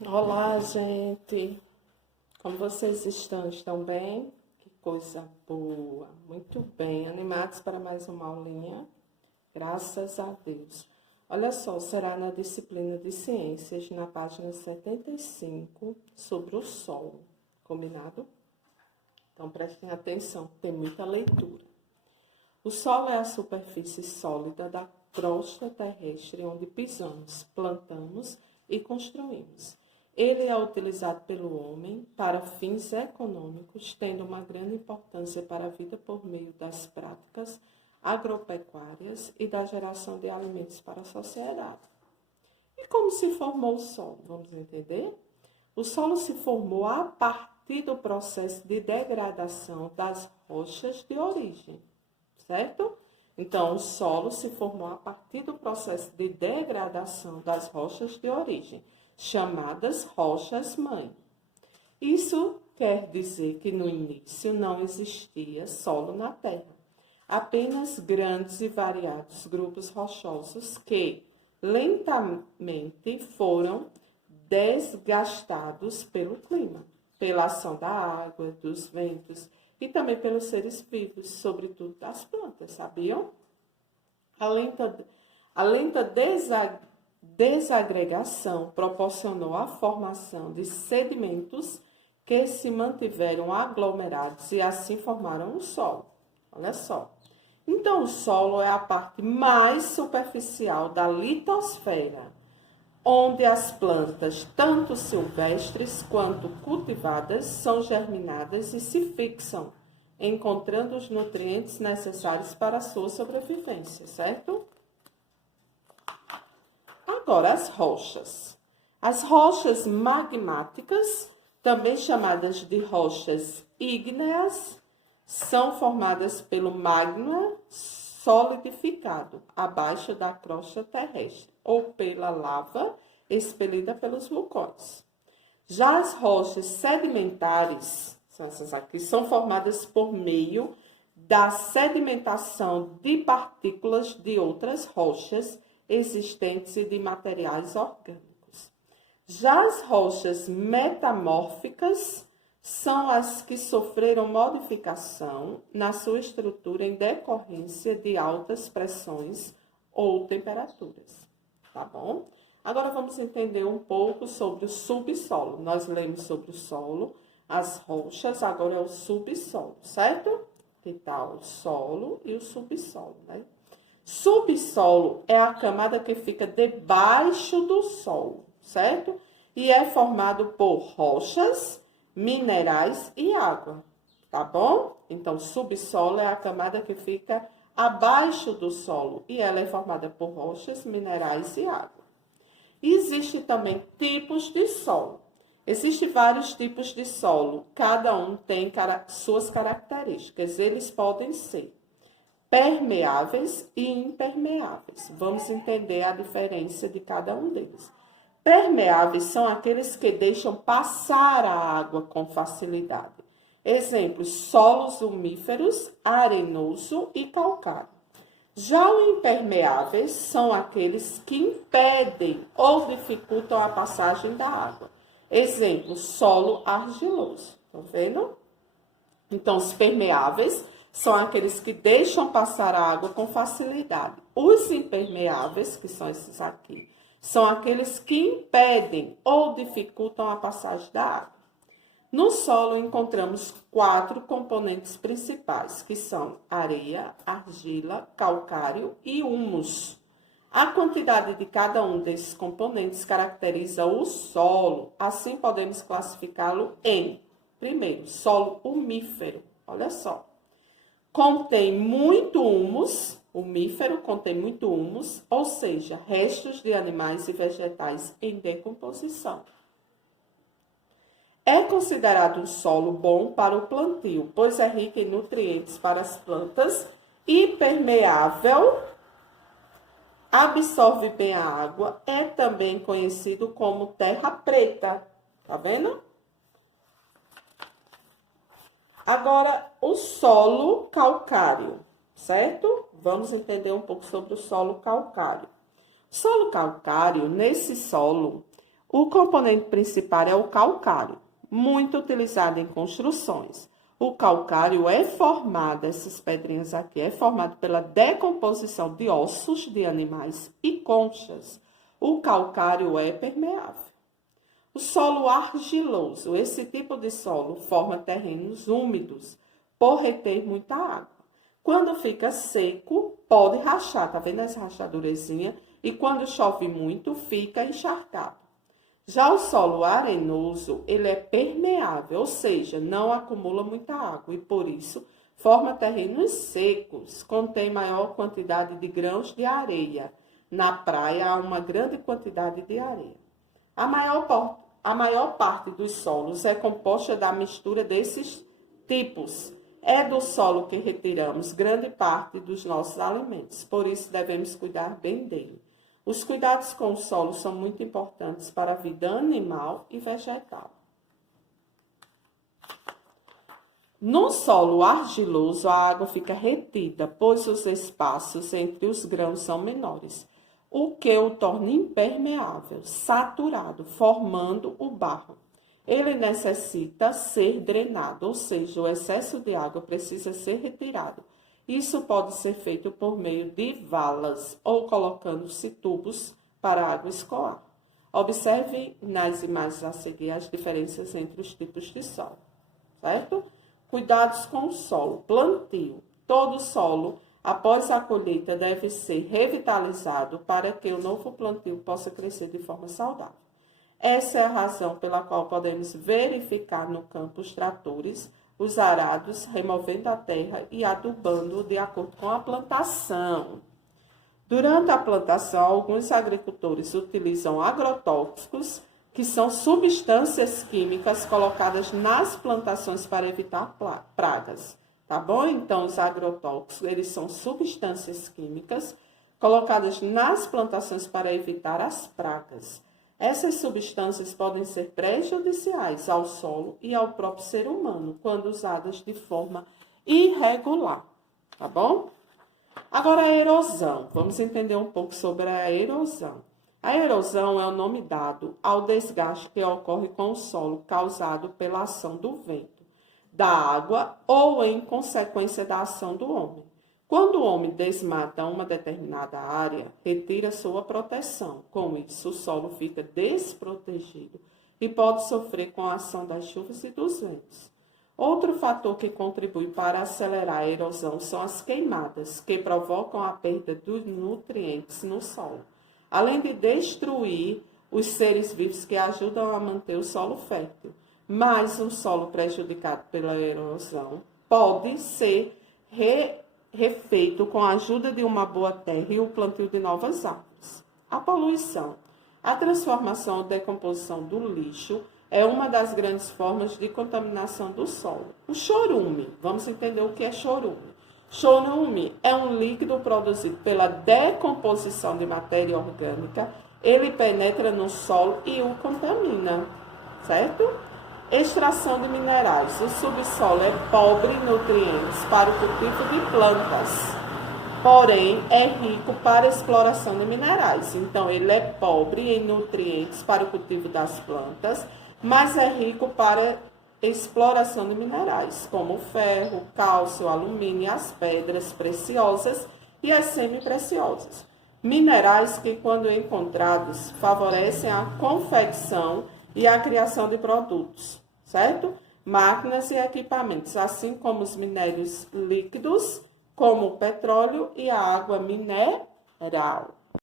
Olá, gente. Como vocês estão? Estão bem? Que coisa boa. Muito bem. Animados para mais uma aulinha? Graças a Deus. Olha só, será na disciplina de ciências, na página 75, sobre o Sol. Combinado? Então, prestem atenção, tem muita leitura. O solo é a superfície sólida da crosta terrestre onde pisamos, plantamos e construímos. Ele é utilizado pelo homem para fins econômicos, tendo uma grande importância para a vida por meio das práticas agropecuárias e da geração de alimentos para a sociedade. E como se formou o solo? Vamos entender? O solo se formou a partir do processo de degradação das rochas de origem, certo? Então, o solo se formou a partir do processo de degradação das rochas de origem, chamadas rochas-mãe. Isso quer dizer que no início não existia solo na Terra, apenas grandes e variados grupos rochosos que lentamente foram desgastados pelo clima, pela ação da água, dos ventos e também pelos seres vivos, sobretudo das plantas, sabiam? A lenta desagregação proporcionou a formação de sedimentos que se mantiveram aglomerados e assim formaram o solo. Olha só. Então, o solo é a parte mais superficial da litosfera, onde as plantas, tanto silvestres quanto cultivadas, são germinadas e se fixam, encontrando os nutrientes necessários para a sua sobrevivência, certo? Agora, as rochas. As rochas magmáticas, também chamadas de rochas ígneas, são formadas pelo magma solidificado abaixo da crosta terrestre ou pela lava expelida pelos vulcões. Já as rochas sedimentares, são essas aqui, são formadas por meio da sedimentação de partículas de outras rochas existentes e de materiais orgânicos. Já as rochas metamórficas são as que sofreram modificação na sua estrutura em decorrência de altas pressões ou temperaturas, tá bom? Agora vamos entender um pouco sobre o subsolo. Nós lemos sobre o solo, as rochas, agora é o subsolo, certo? Que tal o solo e o subsolo, né? Subsolo é a camada que fica debaixo do solo, certo? E é formado por rochas, minerais e água, tá bom? Então, subsolo é a camada que fica abaixo do solo e ela é formada por rochas, minerais e água. Existem também tipos de solo. Existem vários tipos de solo, cada um tem suas características. Eles podem ser permeáveis e impermeáveis. Vamos entender a diferença de cada um deles. Permeáveis são aqueles que deixam passar a água com facilidade. Exemplos, solos umíferos, arenoso e calcário. Já os impermeáveis são aqueles que impedem ou dificultam a passagem da água. Exemplo, solo argiloso. Estão vendo? Então, os permeáveis são aqueles que deixam passar a água com facilidade. Os impermeáveis, que são esses aqui, são aqueles que impedem ou dificultam a passagem da água. No solo encontramos 4 componentes principais, que são areia, argila, calcário e humus. A quantidade de cada um desses componentes caracteriza o solo, assim podemos classificá-lo em, primeiro, solo umífero, olha só. Contém muito humus, umífero contém muito humus, ou seja, restos de animais e vegetais em decomposição. É considerado um solo bom para o plantio, pois é rico em nutrientes para as plantas, impermeável, absorve bem a água, é também conhecido como terra preta, tá vendo? Agora, o solo calcário, certo? Vamos entender um pouco sobre o solo calcário. Solo calcário, nesse solo, O componente principal é o calcário, muito utilizado em construções. O calcário é formado, essas pedrinhas aqui, é formado pela decomposição de ossos de animais e conchas. O calcário é permeável. O solo argiloso, esse tipo de solo forma terrenos úmidos por reter muita água. Quando fica seco, pode rachar, tá vendo as rachadurezinhas? E quando chove muito, fica encharcado. Já o solo arenoso, ele é permeável, ou seja, não acumula muita água e por isso forma terrenos secos, contém maior quantidade de grãos de areia. Na praia há uma grande quantidade de areia. A maior parte dos solos é composta da mistura desses tipos. É do solo que retiramos grande parte dos nossos alimentos, por isso devemos cuidar bem dele. Os cuidados com o solo são muito importantes para a vida animal e vegetal. No solo argiloso, a água fica retida, pois os espaços entre os grãos são menores, o que o torna impermeável, saturado, formando o barro. Ele necessita ser drenado, ou seja, o excesso de água precisa ser retirado. Isso pode ser feito por meio de valas ou colocando-se tubos para a água escoar. Observe nas imagens a seguir as diferenças entre os tipos de solo, certo? Cuidados com o solo. Plantio. Todo solo, após a colheita, deve ser revitalizado para que o novo plantio possa crescer de forma saudável. Essa é a razão pela qual podemos verificar no campo os tratores, os arados, removendo a terra e adubando de acordo com a plantação. Durante a plantação, alguns agricultores utilizam agrotóxicos, que são substâncias químicas colocadas nas plantações para evitar pragas, tá bom? Então, os agrotóxicos, eles são substâncias químicas colocadas nas plantações para evitar as pragas. Essas substâncias podem ser prejudiciais ao solo e ao próprio ser humano, quando usadas de forma irregular, tá bom? Agora, a erosão. Vamos entender um pouco sobre a erosão. A erosão é o nome dado ao desgaste que ocorre com o solo causado pela ação do vento, da água ou em consequência da ação do homem. Quando o homem desmata uma determinada área, retira sua proteção. Com isso, o solo fica desprotegido e pode sofrer com a ação das chuvas e dos ventos. Outro fator que contribui para acelerar a erosão são as queimadas, que provocam a perda dos nutrientes no solo, além de destruir os seres vivos que ajudam a manter o solo fértil. Mas um solo prejudicado pela erosão pode ser refeito com a ajuda de uma boa terra e o plantio de novas árvores. A poluição. A transformação ou decomposição do lixo é uma das grandes formas de contaminação do solo. O chorume. Vamos entender o que é chorume. Chorume é um líquido produzido pela decomposição de matéria orgânica. Ele penetra no solo e o contamina, certo? Extração de minerais. O subsolo é pobre em nutrientes para o cultivo de plantas, porém é rico para a exploração de minerais. Então, ele é pobre em nutrientes para o cultivo das plantas, mas é rico para a exploração de minerais, como o ferro, o cálcio, o alumínio, as pedras preciosas e as semipreciosas. Minerais que, quando encontrados, favorecem a confecção e a criação de produtos, certo? Máquinas e equipamentos, assim como os minérios líquidos, como o petróleo e a água mineral.